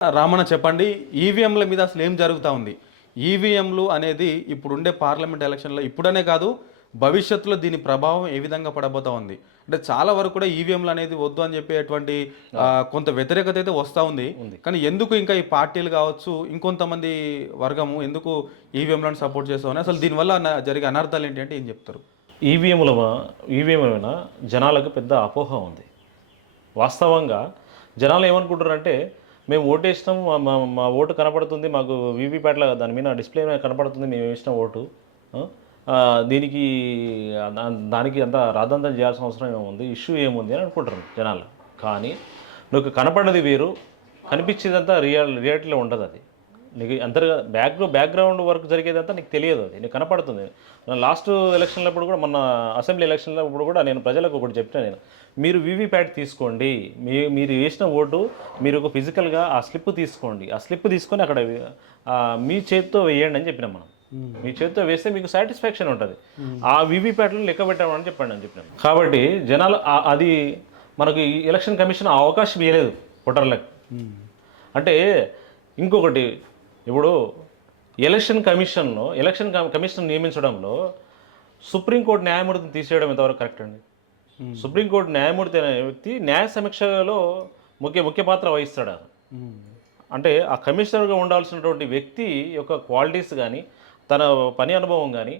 రామన్న చెప్పండి. ఈవీఎంల మీద అసలు ఏం జరుగుతా ఉంది? ఈవీఎంలు అనేది ఇప్పుడుండే పార్లమెంట్ ఎలక్షన్‌లో ఇప్పుడనే కాదు, భవిష్యత్తులో దీని ప్రభావం ఏ విధంగా పడబోతా ఉంది? అంటే చాలా వరకు కూడా ఈవీఎంలు అనేది వద్దు అని చెప్పేటువంటి కొంత వ్యతిరేకత అయితే వస్తా ఉంది. ఉంది. కానీ ఎందుకు ఇంకా ఈ పార్టీలు కావచ్చు, ఇంకొంతమంది వర్గము ఎందుకు ఈవీఎంలను సపోర్ట్ చేస్తా ఉన్నాయి? అసలు దీనివల్ల జరిగే అనర్థాలు ఏంటి అంటే ఏం చెప్తారు? ఈవీఎంల ఈవీఎం మీద జనాలకు పెద్ద అపోహ ఉంది. వాస్తవంగా జనాలు ఏమనుకుంటారంటే, మేము ఓటేసినాం, మా ఓటు కనపడుతుంది, మాకు వీవీప్యాట్ల దాని మీద డిస్ప్లే మీద కనపడుతుంది, మేము వేసిన ఓటు. దీనికి దానికి అంత రాద్ధాంతం చేయాల్సిన అవసరం ఏముంది, ఇష్యూ ఏముంది అని అనుకుంటారు జనాలు. కానీ నువ్వు కనపడినది వేరు, కనిపించేదంతా రియాలిటీలో ఉండదు. అది నీకు అంతగా బ్యాక్గ్రౌండ్ వర్క్ జరిగేదంతా నీకు తెలియదు. అది నీకు కనపడుతుంది. లాస్ట్ ఎలక్షన్లప్పుడు కూడా, మొన్న అసెంబ్లీ ఎలక్షన్లప్పుడు కూడా నేను ప్రజలకు ఒకటి చెప్పినా, మీరు వీవీప్యాట్ తీసుకోండి, మీరు వేసిన ఓటు మీరు ఒక ఫిజికల్గా ఆ స్లిప్ తీసుకోండి, ఆ స్లిప్ తీసుకొని అక్కడ మీ చేతితో వేయండి అని చెప్పినాం మనం. మీ చేతితో వేస్తే మీకు సాటిస్ఫాక్షన్ ఉంటుంది. ఆ వీవీప్యాట్లో లెక్క పెట్టామని చెప్పండి అని చెప్పినాం. కాబట్టి జనాలు అది మనకు ఎలక్షన్ కమిషన్ అవకాశం ఇవ్వలేదు ఓటర్లకు. అంటే ఇంకొకటి, ఇప్పుడు ఎలక్షన్ కమిషన్ నియమించడంలో సుప్రీంకోర్టు న్యాయమూర్తిని తీసేయడం ఎంతవరకు కరెక్ట్ అండి? సుప్రీంకోర్టు న్యాయమూర్తి అనే వ్యక్తి న్యాయ సమీక్షలో ముఖ్య పాత్ర వహిస్తాడు. అంటే ఆ కమిషనర్గా ఉండాల్సినటువంటి వ్యక్తి యొక్క క్వాలిటీస్ కానీ, తన పని అనుభవం కానీ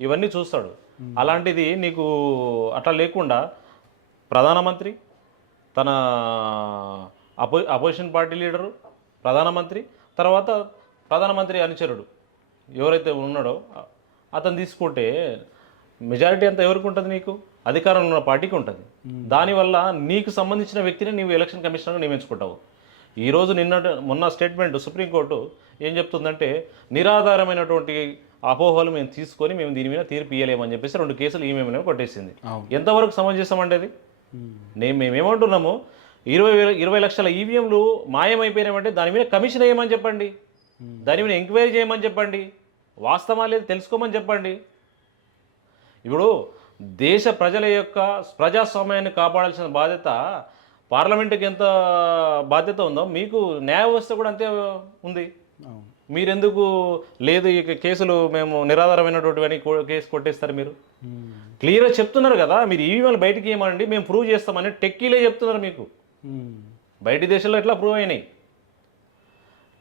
ఇవన్నీ చూస్తాడు. అలాంటిది నీకు అట్లా లేకుండా ప్రధానమంత్రి, తన అపోజిషన్ పార్టీ లీడరు, ప్రధానమంత్రి, తర్వాత ప్రధానమంత్రి అనుచరుడు ఎవరైతే ఉన్నాడో అతను తీసుకుంటే మెజారిటీ అంతా ఎవరికి ఉంటుంది? నీకు అధికారంలో ఉన్న పార్టీకి ఉంటుంది. దానివల్ల నీకు సంబంధించిన వ్యక్తిని నీవు ఎలక్షన్ కమిషనర్గా నియమించుకుంటావు. ఈరోజు మొన్న స్టేట్మెంట్ సుప్రీంకోర్టు ఏం చెప్తుందంటే, నిరాధారమైనటువంటి అపోహలు మేము తీసుకొని మేము దీని మీద తీర్పు ఇయ్యలేమని చెప్పేసి 2 కేసులు ఈమె కొట్టేసింది. ఎంతవరకు సమంజసం అంటే అది? మేమేమంటున్నాము, 20 లక్షల ఈవీఎంలు మాయమైపోయినామంటే దాని మీద కమిషన్ వేయమని చెప్పండి, దాని మీద ఎంక్వైరీ చేయమని చెప్పండి, వాస్తవా లేదు తెలుసుకోమని చెప్పండి. ఇప్పుడు దేశ ప్రజల యొక్క ప్రజాస్వామ్యాన్ని కాపాడాల్సిన బాధ్యత పార్లమెంటుకి ఎంత బాధ్యత ఉందో మీకు న్యాయ వ్యవస్థ కూడా అంతే ఉంది. మీరెందుకు లేదు ఈ కేసులు మేము నిరాధారమైనటువంటి కేసు కొట్టేస్తారు? మీరు క్లియర్గా చెప్తున్నారు కదా, మీరు ఈవీఎంలు బయటికి ఏమనండి, మేము ప్రూవ్ చేస్తామని టెక్కీలే చెప్తున్నారు. మీకు బయటి దేశాల్లో ఎట్లా ప్రూవ్ అయినాయి?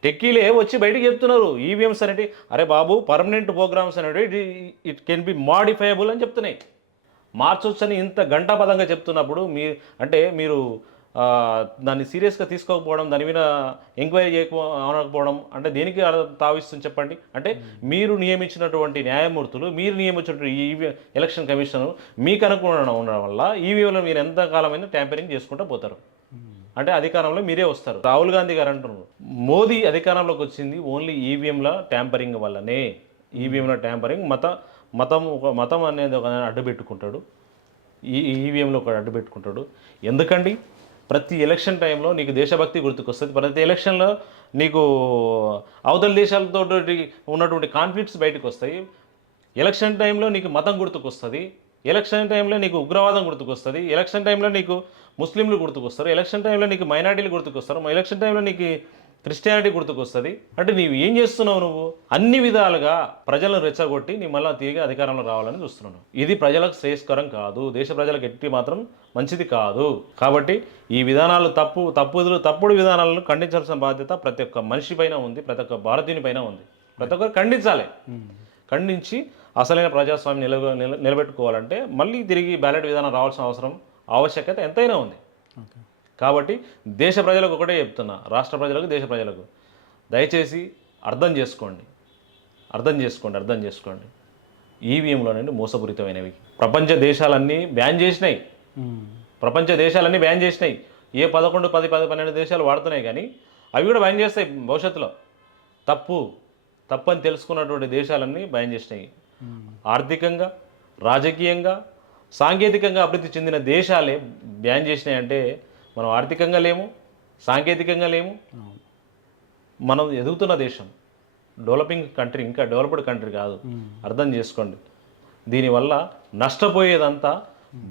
టెక్కీలే వచ్చి బయటికి చెప్తున్నారు ఈవీఎంస్ అనేవి, అరే బాబు పర్మనెంట్ ప్రోగ్రామ్స్ అనేవి ఇట్ కెన్ బి మాడిఫైయబుల్ అని చెప్తున్నాయి. మార్చొచ్చని ఇంత గంటాపదంగా చెప్తున్నప్పుడు మీరు దాన్ని సీరియస్గా తీసుకోకపోవడం, దాని మీద ఎంక్వైరీ చేయకపోవడం అంటే దేనికి తావిస్తుంది చెప్పండి? అంటే మీరు నియమించినటువంటి న్యాయమూర్తులు, మీరు నియమించినటువంటి ఈ ఎలక్షన్ కమిషన్ మీకు అనుకూలంగా ఉండడం వల్ల ఈవీఎంలో మీరు ఎంతకాలమైనా ట్యాంపరింగ్ చేసుకుంటూ పోతారు. అంటే అధికారంలో మీరే వస్తారు. రాహుల్ గాంధీ గారు అంటున్నారు, మోదీ అధికారంలోకి వచ్చింది ఓన్లీ ఈవీఎంల ట్యాంపరింగ్ వల్లనే. ఈవీఎంల ట్యాంపరింగ్ మతం అనేది ఒక అడ్డు పెట్టుకుంటాడు, ఈవీఎంలో ఒక అడ్డు పెట్టుకుంటాడు. ఎందుకండి? ప్రతి ఎలక్షన్ టైంలో నీకు దేశభక్తి గుర్తుకొస్తుంది. ప్రతి ఎలక్షన్లో నీకు అవతల దేశాలతో ఉన్నటువంటి కాన్ఫ్లిక్ట్స్ బయటకు వస్తాయి. ఎలక్షన్ టైంలో నీకు మతం గుర్తుకొస్తుంది, ఎలక్షన్ టైంలో నీకు ఉగ్రవాదం గుర్తుకొస్తుంది, ఎలక్షన్ టైంలో నీకు ముస్లింలు గుర్తుకొస్తారు, ఎలక్షన్ టైంలో నీకు మైనారిటీలు గుర్తుకొస్తారు, ఎలక్షన్ టైంలో నీకు క్రిస్టియానిటీ గుర్తుకొస్తుంది. అంటే నీవు ఏం చేస్తున్నావు? నువ్వు అన్ని విధాలుగా ప్రజలను రెచ్చగొట్టి నీ మళ్ళీ తిరిగి అధికారంలో రావాలని చూస్తున్నావు. ఇది ప్రజలకు శ్రేయస్కరం కాదు, దేశ ప్రజలకు ఎట్టి మాత్రం మంచిది కాదు. కాబట్టి ఈ విధానాలు తప్పుడు విధానాలను ఖండించాల్సిన బాధ్యత ప్రతి ఒక్క మనిషి పైన ఉంది, ప్రతి ఒక్క భారతీయుని పైన ఉంది. ప్రతి ఒక్కరు ఖండించాలి. ఖండించి అసలైన ప్రజాస్వామ్యం నిలబెట్టుకోవాలంటే మళ్ళీ తిరిగి బ్యాలెట్ విధానం రావాల్సిన ఆవశ్యకత ఎంతైనా ఉంది. కాబట్టి దేశ ప్రజలకు ఒకటే చెప్తున్నా, రాష్ట్ర ప్రజలకు, దేశ ప్రజలకు, దయచేసి అర్థం చేసుకోండి. ఈవీఎంలోనండి మోసపూరితమైనవి. ప్రపంచ దేశాలన్నీ బ్యాన్ చేసినాయి. ఏ 11, 10, 12 దేశాలు వాడుతున్నాయి, కానీ అవి కూడా బ్యాన్ చేస్తాయి భవిష్యత్తులో. తప్పని తెలుసుకున్నటువంటి దేశాలన్నీ బ్యాన్ చేసినాయి. ఆర్థికంగా, రాజకీయంగా, సాంకేతికంగా అభివృద్ధి చెందిన దేశాలే బ్యాన్ చేసినాయి. అంటే మనం ఆర్థికంగా లేము, సాంకేతికంగా లేము, మనం ఎదుగుతున్న దేశం, డెవలపింగ్ కంట్రీ, ఇంకా డెవలప్డ్ కంట్రీ కాదు. అర్థం చేసుకోండి. దీనివల్ల నష్టపోయేదంతా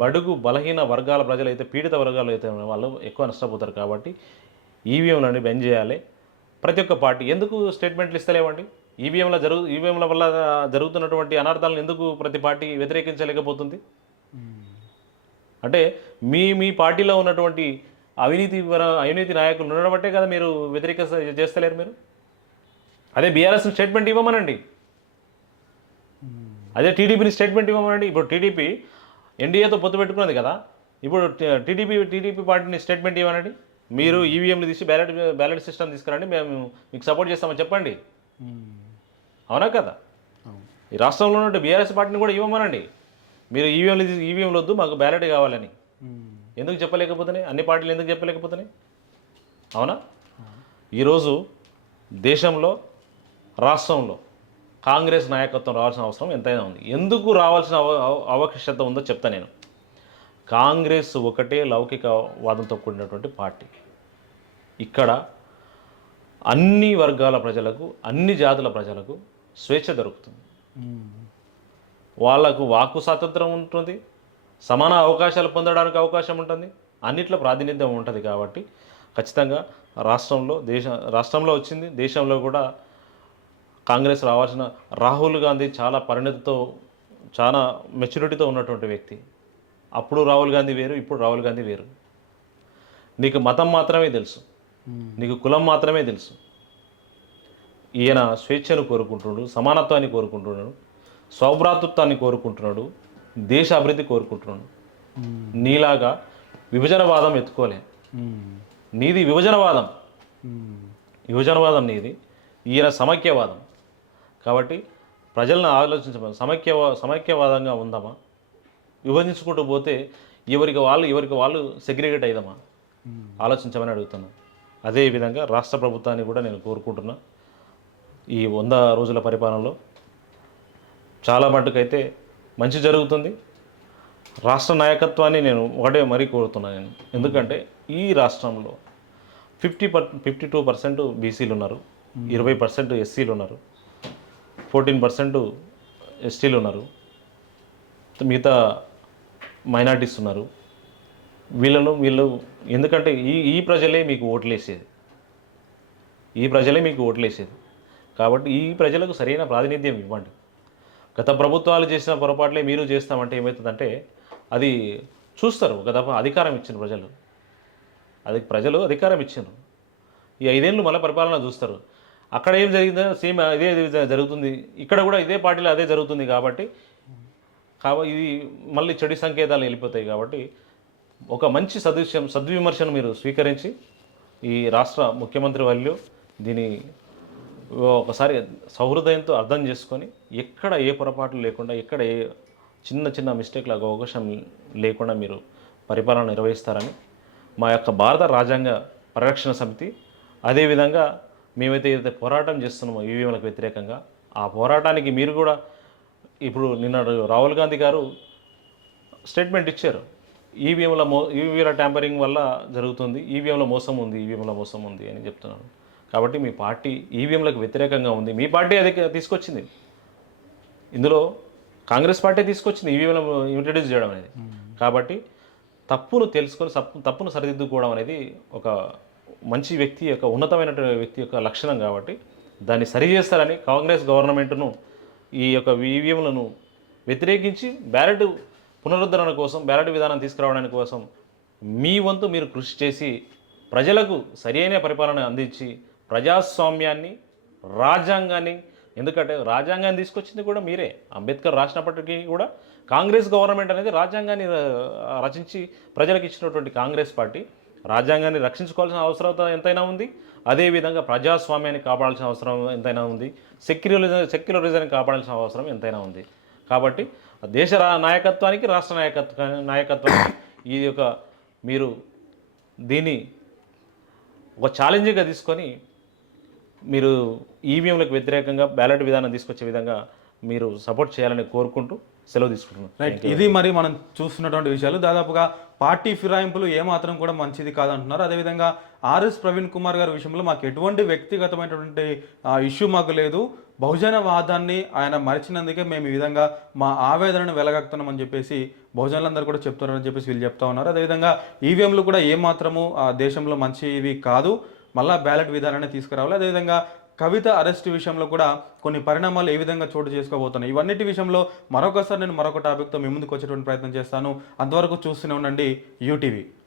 బడుగు బలహీన వర్గాల ప్రజలు అయితే, పీడిత వర్గాలు అయితే వాళ్ళు ఎక్కువ నష్టపోతారు. కాబట్టి ఈవీఎంలని బ్యాన్ చేయాలి. ప్రతి ఒక్క పార్టీ ఎందుకు స్టేట్మెంట్లు ఇస్తలేవండి? ఈవీఎంల వల్ల జరుగుతున్నటువంటి అనర్థాలను ఎందుకు ప్రతి పార్టీ వ్యతిరేకించలేకపోతుంది? అంటే మీ పార్టీలో ఉన్నటువంటి అవినీతి నాయకులు ఉండడం బట్టే కదా మీరు చేస్తలేరు మీరు. అదే బీఆర్ఎస్ స్టేట్మెంట్ ఇవ్వమనండి, అదే టీడీపీని స్టేట్మెంట్ ఇవ్వమనండి. ఇప్పుడు టీడీపీ ఎన్డీఏతో పొత్తు పెట్టుకున్నది కదా, ఇప్పుడు టీడీపీ పార్టీని స్టేట్మెంట్ ఇవ్వనండి. మీరు ఈవీఎంలు తీసి బ్యాలెట్ సిస్టమ్ తీసుకురండి, మేము మీకు సపోర్ట్ చేస్తామని చెప్పండి. అవునా కదా? ఈ రాష్ట్రంలో ఉన్న బీఆర్ఎస్ పార్టీని కూడా ఇవ్వమనండి. మీరు ఈవీఎంలు వద్దు, మాకు బ్యాలెట్ కావాలని ఎందుకు చెప్పలేకపోతున్నాయి? అన్ని పార్టీలు ఎందుకు చెప్పలేకపోతున్నాయి? అవునా? ఈరోజు దేశంలో, రాష్ట్రంలో కాంగ్రెస్ నాయకత్వం రావాల్సిన అవసరం ఎంతైనా ఉంది. ఎందుకు రావాల్సిన అవకాశత ఉందో చెప్తా నేను. కాంగ్రెస్ ఒకటే లౌకికవాదంతో కూడినటువంటి పార్టీ. ఇక్కడ అన్ని వర్గాల ప్రజలకు, అన్ని జాతుల ప్రజలకు స్వేచ్ఛ దొరుకుతుంది. వాళ్లకు వాక్కు స్వాతంత్రం ఉంటుంది, సమాన అవకాశాలు పొందడానికి అవకాశం ఉంటుంది, అన్నిట్లో ప్రాతినిధ్యం ఉంటుంది. కాబట్టి ఖచ్చితంగా రాష్ట్రంలో వచ్చింది, దేశంలో కూడా కాంగ్రెస్ రావాల్సిన రాహుల్ గాంధీ చాలా పరిణతితో, చాలా మెచ్యూరిటీతో ఉన్నటువంటి వ్యక్తి. అప్పుడు రాహుల్ గాంధీ వేరు, ఇప్పుడు రాహుల్ గాంధీ వేరు. నీకు మతం మాత్రమే తెలుసు, నీకు కులం మాత్రమే తెలుసు. ఈయన స్వేచ్ఛను కోరుకుంటున్నాడు, సమానత్వాన్ని కోరుకుంటున్నాడు, సౌభ్రాతృత్వాన్ని కోరుకుంటున్నాడు, దేశ అభివృద్ధి కోరుకుంటున్నాడు. నీలాగా విభజనవాదం ఎత్తుకోలే. నీది విభజనవాదం నీది, ఈయన సమైక్యవాదం. కాబట్టి ప్రజలను ఆలోచించమని, సమైక్యవాదంగా ఉందామా? విభజించుకుంటూ పోతే ఎవరికి వాళ్ళు సెగ్రిగేట్ అయ్యామా? ఆలోచించమని అడుగుతున్నాను. అదేవిధంగా రాష్ట్ర ప్రభుత్వాన్ని కూడా నేను కోరుకుంటున్నా, ఈ 100 రోజుల పరిపాలనలో చాలా మట్టుకైతే మంచి జరుగుతుంది. రాష్ట్ర నాయకత్వాన్ని నేను ఒకటే మరీ కోరుతున్నాను నేను. ఎందుకంటే ఈ రాష్ట్రంలో 52% బీసీలు ఉన్నారు, 20% ఎస్సీలు ఉన్నారు, 14% ఎస్టీలు ఉన్నారు, మిగతా మైనార్టీస్ ఉన్నారు. వీళ్ళు ఎందుకంటే ఈ ప్రజలే మీకు ఓట్లేసేది. కాబట్టి ఈ ప్రజలకు సరైన ప్రాతినిధ్యం ఇవ్వండి. గత ప్రభుత్వాలు చేసిన పొరపాట్లే మీరు చేస్తామంటే ఏమవుతుందంటే అది చూస్తారు. ఒక దఫా అధికారం ఇచ్చిన ప్రజలు అధికారం ఇచ్చారు, ఈ 5 ఏళ్ళు మళ్ళీ పరిపాలన చూస్తారు. అక్కడ ఏం జరిగిందో సేమ్ ఇదే జరుగుతుంది, ఇక్కడ కూడా ఇదే పార్టీలో అదే జరుగుతుంది. కాబట్టి ఇది మళ్ళీ చెడు సంకేతాలు వెళ్ళిపోతాయి. కాబట్టి ఒక మంచి సద్విమర్శను మీరు స్వీకరించి ఈ రాష్ట్ర ముఖ్యమంత్రి వాళ్ళు దీన్ని ఒకసారి సహృదయంతో అర్థం చేసుకొని, ఎక్కడ ఏ పొరపాట్లు లేకుండా, ఎక్కడ ఏ చిన్న మిస్టేక్లకు అవకాశం లేకుండా మీరు పరిపాలన నిర్వహిస్తారని మా యొక్క భారత రాజ్యాంగ పరిరక్షణ సమితి, అదేవిధంగా మేమైతే ఏదైతే పోరాటం చేస్తున్నామో ఈవీఎంలకు వ్యతిరేకంగా, ఆ పోరాటానికి మీరు కూడా ఇప్పుడు నిన్న రాహుల్ గాంధీ గారు స్టేట్మెంట్ ఇచ్చారు. ఈవీఎంల ట్యాంపరింగ్ వల్ల జరుగుతుంది, ఈవీఎంల మోసం ఉంది అని చెప్తున్నాను. కాబట్టి మీ పార్టీ ఈవీఎంలకు వ్యతిరేకంగా ఉంది. మీ పార్టీ అది తీసుకొచ్చింది, ఇందులో కాంగ్రెస్ పార్టీ తీసుకొచ్చింది ఈవీఎంలను ఇంట్రడ్యూస్ చేయడం అనేది. కాబట్టి తప్పును తెలుసుకొని తప్పును సరిదిద్దుకోవడం అనేది ఒక మంచి వ్యక్తి యొక్క, ఉన్నతమైన వ్యక్తి యొక్క లక్షణం. కాబట్టి దాన్ని సరి చేస్తారని కాంగ్రెస్ గవర్నమెంట్ను ఈ యొక్క ఈవీఎంలను వ్యతిరేకించి బ్యాలెట్ పునరుద్ధరణ కోసం, బ్యాలెట్ విధానం తీసుకురావడానికి కోసం మీ వంతు మీరు కృషి చేసి ప్రజలకు సరియైన పరిపాలన అందించి ప్రజాస్వామ్యాన్ని, రాజ్యాంగాన్ని, ఎందుకంటే రాజ్యాంగాన్ని తీసుకొచ్చింది కూడా మీరే. అంబేద్కర్ రాసినప్పటికీ కూడా కాంగ్రెస్ గవర్నమెంట్ అనేది రాజ్యాంగాన్ని రచించి ప్రజలకు ఇచ్చినటువంటి కాంగ్రెస్ పార్టీ రాజ్యాంగాన్ని రక్షించుకోవాల్సిన అవసరం ఎంతైనా ఉంది. అదేవిధంగా ప్రజాస్వామ్యాన్ని కాపాడాల్సిన అవసరం ఎంతైనా ఉంది, సెక్యులరిజాన్ని కాపాడాల్సిన అవసరం ఎంతైనా ఉంది. కాబట్టి దేశ నాయకత్వానికి, రాష్ట్ర నాయకత్వానికి ఈ యొక్క మీరు దీన్ని ఒక ఛాలెంజ్గా తీసుకొని మీరు ఈవీఎంలకు వ్యతిరేకంగా బ్యాలెట్ విధానం తీసుకొచ్చే విధంగా మీరు సపోర్ట్ చేయాలని కోరుకుంటూ సెలవు తీసుకుంటున్నాను. రైట్, ఇది మరి మనం చూస్తున్నటువంటి విషయాలు. దాదాపుగా పార్టీ ఫిరాయింపులు ఏమాత్రం కూడా మంచిది కాదంటున్నారు. అదేవిధంగా ఆర్ఎస్ ప్రవీణ్ కుమార్ గారి విషయంలో మాకు ఎటువంటి వ్యక్తిగతమైనటువంటి ఇష్యూ మాకు లేదు, బహుజనవాదాన్ని ఆయన మరిచినందుకే మేము ఈ విధంగా మా ఆవేదనను వెలగక్తున్నామని చెప్పేసి బహుజనులందరూ కూడా చెప్తున్నారని చెప్పేసి వీళ్ళు చెప్తా ఉన్నారు. అదేవిధంగా ఈవీఎంలు కూడా ఏమాత్రము దేశంలో మంచివి కాదు, మళ్ళా బ్యాలెట్ విధానాన్ని తీసుకురావాలి. అదేవిధంగా కవిత అరెస్ట్ విషయంలో కూడా కొన్ని పరిణామాలు ఏ విధంగా చోటు చేసుకోబోతున్నాయి, ఇవన్నిటి విషయంలో మరొక టాపిక్తో మీ ముందుకు వచ్చేటువంటి ప్రయత్నం చేస్తాను. అంతవరకు చూస్తూనే ఉండండి యూటీవీ.